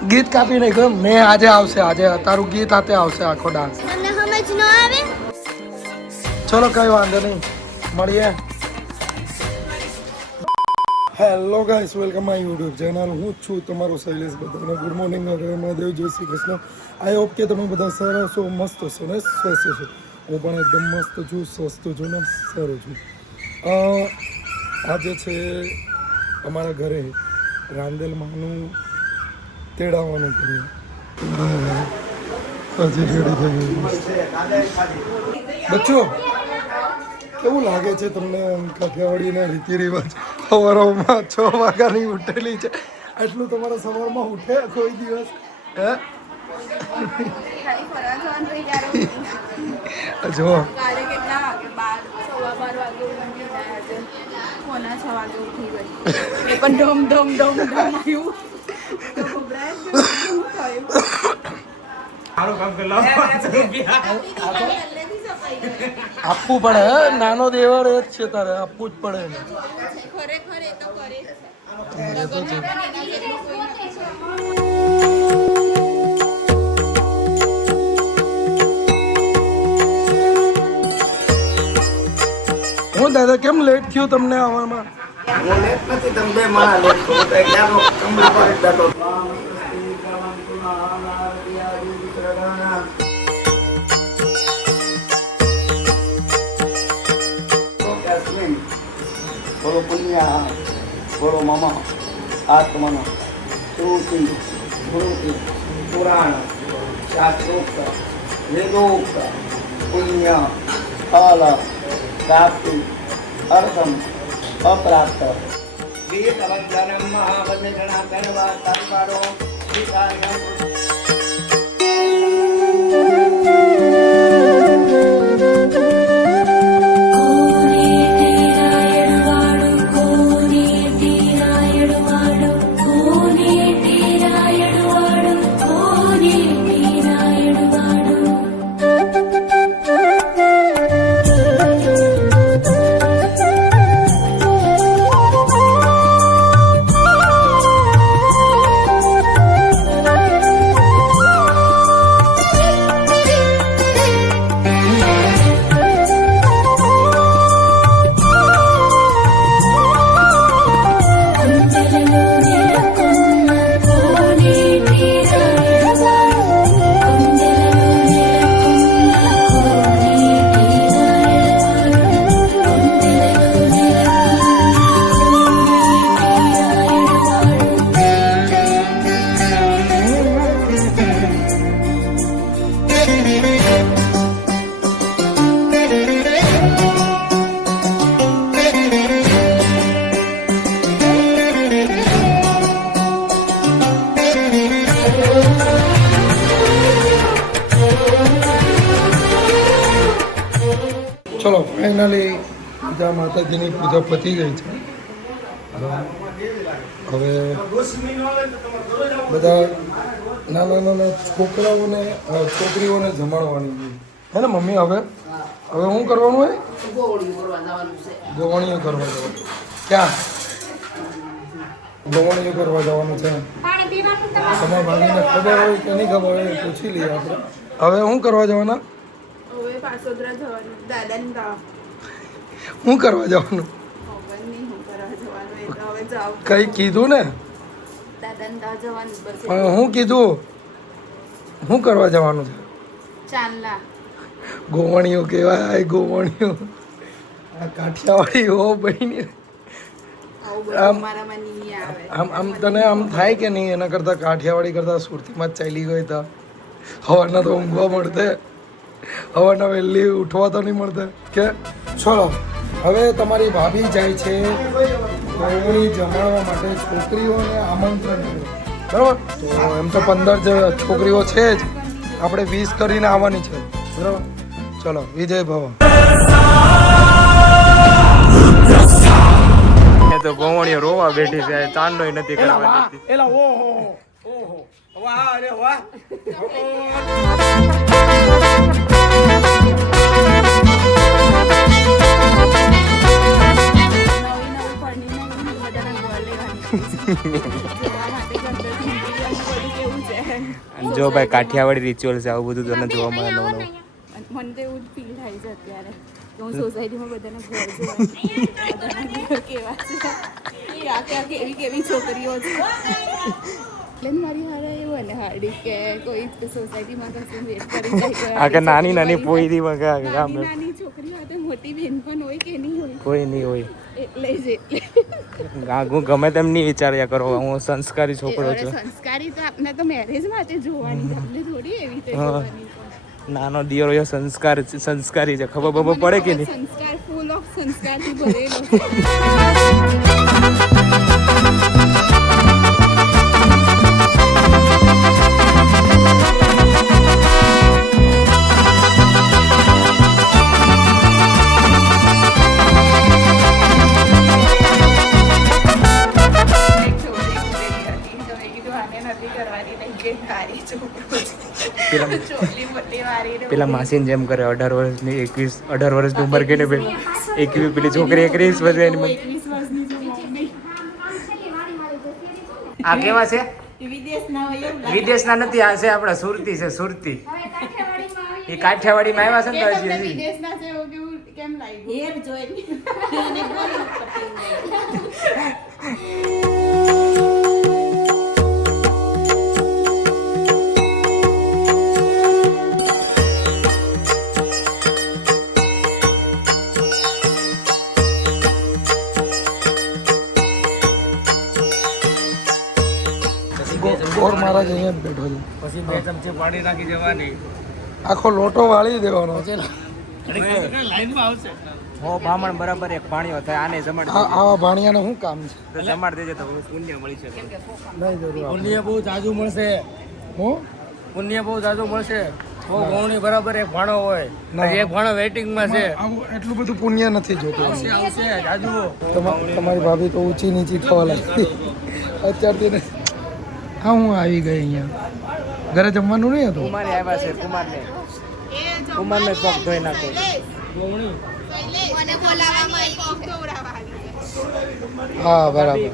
ગીત કાપી નાખ્યો મેં આજે આવશે આજે તારું ગીત આતે આવશે આખો ડાન્સ તમને સમજ ન આવે ચલો કઈ વાંધો નહીં મળીએ hello guys welcome my YouTube channel હું છું તમારો શૈલેષ બધાને ગુડ મોર્નિંગ મહાદેવ જય શ્રી કૃષ્ણ આઈ હોપ કે તમે બધા સારા છો મસ્ત છો ને સ્વસ્થ છો હું પણ એકદમ મસ્ત છું સ્વસ્થ છું ને સારો છું આજે છે અમારા ઘરે રાંદેલ માનું તેડાવવાનું કર્યું હજી રેડી થઈ ગયું બચ્ચો કેવું લાગે છે તમને કાઠિયાવાડીના રીતિ રિવાજ સવારમાં 6 વાગ્યાની ઉઠેલી છે આટલું તમારા સવારમાં ઉઠે કોઈ દિવસ હે જો આપવું પડે નાનો દેવર જ છે તારે આપવું જ પડે હું દાદા કેમ લેટ થયું તમને આવવામાં લેટ નથી તમે બે માણા લેટ છો તો એક જાનો કમલા પર જ બેઠો બોલો પુણ્યા બોલો મામા આત્મનો શ્રુતિ સ્મૃતિ પુરાણ શાસ્ત્રોક્ત વેદોક્ત પુણ્ય ફલ પ્રાપ્તિ અર્થમ અપ્રાપ્ત ગીત અવધાનમ મહાવંદના કરવા તારવારો વિચાર્ય ચલો ફાઇનલી પૂજા માતાજીની પૂજા પતી ગઈ છે હવે બધા નાના નાના છોકરાઓને છોકરીઓને જમાડવાની હે ને મમ્મી હવે હવે શું કરવાનું હોય ગોવણીઓ કરવા જવાનું ક્યાં ગોવણીઓ કરવા જવાનું છે તમારા ભાભીને ખબર હોય કે નહીં ખબર હોય પૂછી લઈએ આપણે હવે શું કરવા જવાના શું કરવા જવાનું કઈ કીધું ને હું કીધું શું કરવા જવાનું છે ગોવણીઓ કહેવાય ગોવણીઓ આ કાઠિયાવાડી હો બની આમ તને આમ થાય કે નહીં એના કરતાં કાઠિયાવાડી કરતાં સુરતીમાં જ ચાલી ગઈ તા હવાના તો ઊંઘવા મળતે હવાના વહેલી ઉઠવા તો નહીં મળતે કે ચલો હવે તમારી ભાભી જાય છે ગોવણી જમાડવા માટે છોકરીઓને આમંત્રણ કર્યું બરાબર તો એમ તો 15 છોકરીઓ છે જ આપણે 20 કરીને આવવાની છે બરાબર ચલો વિજય ભવ તો ગોવણીઓ રોવા બેઠી છે ચાંદોય નથી કરવાની એલા ઓહો ઓહો વાહ અરે વાહ અને જો ભાઈ કાઠિયાવાડી રિચ્યુઅલ છે આવું બધું તને જોવા મળે નવું નવું. મને તો એવું ફીલ થાય છે અત્યારે કે હું સોસાયટીમાં બધાના ઘર જોવા બધાના ઘર કેવા છે આ કેવી કેવી છોકરીઓ છે એટલે મારી હારા એવું ને હાડી કે કોઈ સોસાયટીમાં કશું વેટ કરી જાય આ કે નાની નાની પોઈરી મગા ગામ નાની છોકરીઓ hatte મોટી બેન પણ હોય કે નહીં હોય કોઈ નહીં હોય. એટલે જ હું ગમે તેમ નહીં વિચાર્યા કરો, હું સંસ્કારી છોકરો છું. સંસ્કારી તો આપણે તો મેરેજ માટે જોવાની તમને થોડી એવી રીતે જોવાની નાનો દિયરો એ સંસ્કારી છે, ખબર બબર પડે કે નહીં? સંસ્કાર ફૂલ ઓફ સંસ્કારથી ભરેલો છે. પેલા માસીને જેમ કરે 18 વર્ષની 18 વર્ષની ઉંમર કે ને એકવી પેલી છોકરી 21 વર્ષ એની 21 વર્ષની જો મમ્મી આ કેવા છે? વિદેશના હોય એવું વિદેશના નથી, આ છે આપણા સુરતી છે, સુરતી. એ કાઠિયાવાડીમાં આવ્યા છે ને તો હજી વિદેશના છે એવું કેવું કેમ લાગ્યું હેર જોઈને ગોર મહારાજ અહીંયા જ બેઠો છે. પછી 2 ચમચી પાણી નાખી દેવાની. આખો લોટો વાળી દેવાનો છે. લાઈનમાં આવશે. હો બ્રાહ્મણ બરાબર એક પાણીઓ થાય આને જમાડ આવા ભાણિયાનું શું કામ છે? તો જમાડ દેજે તો પુણ્ય મળી શકે. નહીં જરૂર. પુણ્ય બહુ જાજુ મળશે. હું પુણ્ય બહુ જાજુ મળશે. બહુ ગૌણી બરાબર એક ભાણો હોય. ના. હજી એક ભાણો વેઇટિંગમાં છે. આવું એટલું બધું પુણ્ય નથી જોતું. આવશે જાજુ. તમારી ભાભી તો ઊંચી નીચી થવા લાગી અત્યારથી ને. હા હું આવી ગઈ અહીંયા. ઘરે જમવાનું નહીં હતું. કુમારે આવ્યા છે, કુમારને પગ ધોઈ નાખો. મને બોલાવવામાં પગ ધોવડાવવાની હા બરાબર.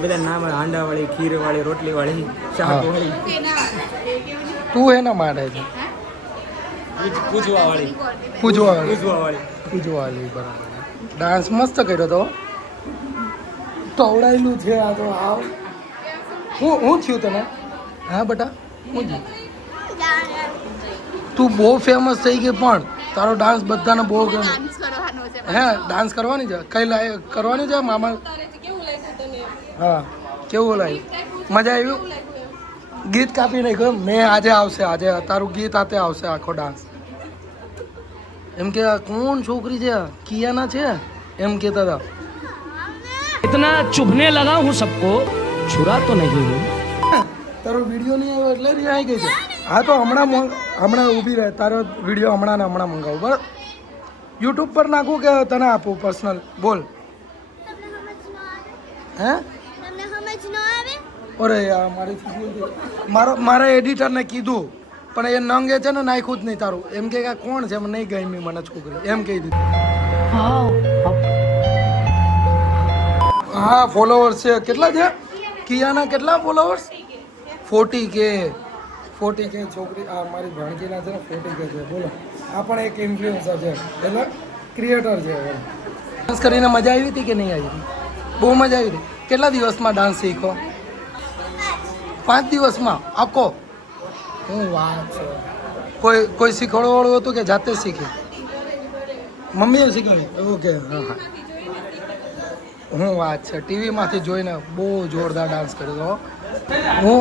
બધા નામ હાંડા વાળી, ખીર વાળી, રોટલી વાળી, શાક વાળી, તું એના માટે છે પૂજવા વાળી, પૂજવા પૂજવા વાળી. પૂજવાલી બરાબર. ડાન્સ મસ્ત કર્યો તો. ટવડાયેલું છે આ તો. આવ હું થયું તને? હા બેટા હું થયું? તું બહુ ફેમસ થઈ ગઈ પણ તારો ડાન્સ બધાને બહુ ગમે. ડાન્સ કરવાનો છે હે ડાન્સ કરવાની છે? કઈ લાય કરવાની છે મામા? કેવું લાગ્યું તને હા કેવું લાગ્યું? મજા આવ્યું? ગીત કાપી નહીં ગયો મેં. આજે આવશે, આજે તારું ગીત આતે આવશે આખો ડાન્સ. એમ કે આ કોણ છોકરી છે? કિયાના છે એમ કહેતા હતા. इतना चुभने लगा हूँ सबको, छुरा तो नहीं हूँ. તારો વિડીયો નહીં આવ્યો એટલે નહીં આવી ગઈ છે. હા તો હમણાં ઊભી રહે. તારો વિડીયો હમણાં ને હમણાં મંગાવું બરાબર. યુટ્યુબ પર નાખું કે તને આપું પર્સનલ? બોલ. હે અરે યાર મારા એડિટરને કીધું પણ એ નંગે છે ને નાખ્યું જ નહીં તારું. એમ કે આ કોણ છે? નહીં ગમી મને છોકરી એમ કહી દીધું. હા ફોલોવર્સ છે. કેટલા છે કિયાના? કેટલા ફોલોવર્સ? 40K છોકરી. આ મારી ભાણકીના છે ને 40K છે. બોલો આ પણ એક ઇન્ફ્લુએન્સર છે એટલે ક્રિએટર છે. ડાન્સ કરીને મજા આવી હતી કે નહીં આવી હતી? બહુ મજા આવી હતી. કેટલા દિવસમાં ડાન્સ શીખો? 5 દિવસમાં આખો? હું વાત છે. કોઈ શીખવાડવાળું હતું કે જાતે જ શીખી? મમ્મીએ શીખવાડી? ઓકે હા હા. હું વાત છે. ટીવીમાંથી જોઈને બહુ જોરદાર ડાન્સ કર્યો હતો. હું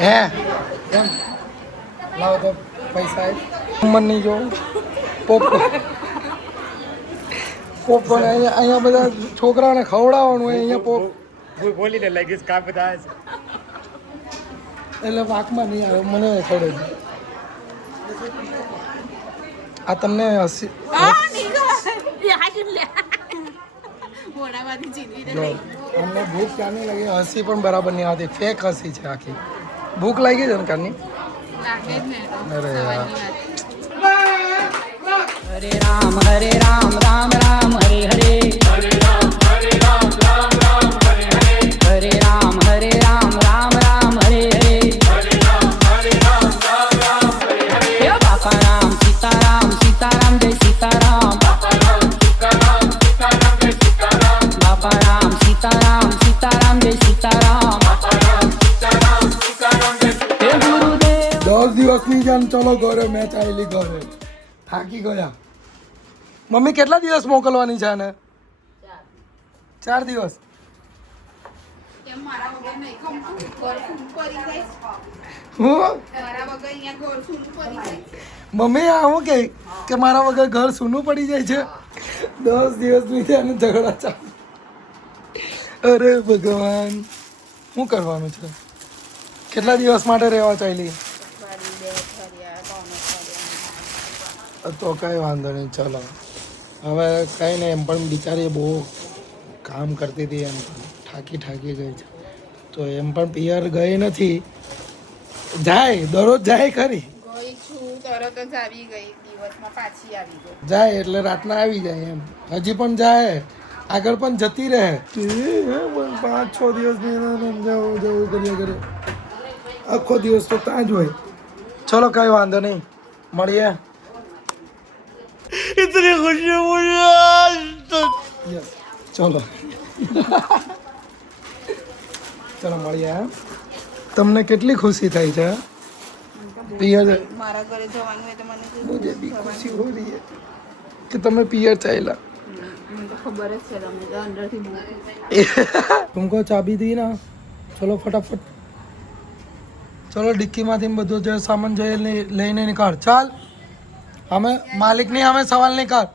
હે એમ લાવો તો પૈસા મન નહીં જોઉં. પોપકોર્ન અહીંયા બધા છોકરાઓને ખવડાવવાનું હોય. અહીંયા બોલીને લાગીશ કામ બધા છે. એટલે વાકમાં નહીં આવે મને ખવડે. આ તમને મોઢામાંથી ચીંધીને જો લઈ અમને ભૂખ ક્યાંની લાગી હસી પણ બરાબર નહીં આવતી ફેક હસી છે આખી ભૂખ લાગી છે ને ક્યાંની લાગે જ ને અરે યાર. સવારની દસ દિવસની જાન ચલો ઘરે મેં ચાલી ઘરે થાકી ગયા મમ્મી કેટલા દિવસ મોકલવાની છે ને 4 દિવસ કેમ મારા વગર નહીં ગમતું? ઘર સૂનું પડી જાય. હું મારા વગર અહીંયા ઘર સૂનું પડી જાય. મમ્મી આ હું કે મારા વગર ઘર સૂનું પડી જાય છે 10 દિવસની ત્યાં ઝઘડા ચાલુ અરે ભગવાન શું કરવાનું છે કેટલા દિવસ માટે રહેવા ચાલી તો કઈ વાંધો નહીં ચલો હવે કંઈ નહીં એમ પણ બિચારી બહુ કામ કરતી હતી એમ થાકી ગઈ છે તો એમ પણ પિયર ગઈ નથી જાય દરરોજ જાય ખરી ગઈ છું તરત જ આવી ગઈ દિવસમાં પાછી આવી ગઈ. જાય એટલે રાતના આવી જાય એમ હજી પણ જાય આગળ પણ જતી રહે 5-6 દિવસની જવું કર્યા કરે આખો દિવસ તો ત્યાં જ હોય ચલો કઈ વાંધો નહીં મળીએ इतनी खुशी मुझे यस चलो चलो મળીએ તમને કેટલી ખુશી થઈ છે પિયર મારા ઘરે જવાનું હોય તો મને मुझे भी खुशी हो रही है कि તમે પિયર ચાલ્યા મને તો ખબર જ છે તમને તો અંદરથી બહુ तुमको चाबी दी ना चलो फटाफट चलो डिक्की માંથી બધો જે સામાન જે લઈને નીકળ ચાલ અમે માલિકની અમે સવાલ નહીં કર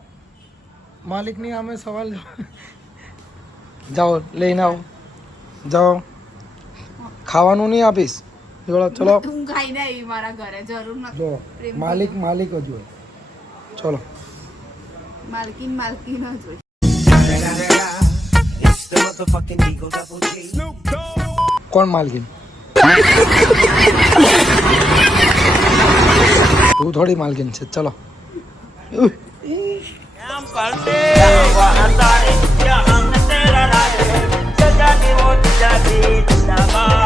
માલિકની અમે સવાલ જાઓ લઈને આવો જાઓ ખાવાનું નહીં આપીશ ચલો ચલો હું ખાઈને આવી મારા ઘરે જરૂર નથી. જો માલિક જ હોય ચલો માલકીન જ હોય. કોણ માલકીન તું થોડી માલકીન છે ચલો Jahang tera raja, sejati wo jadi, nama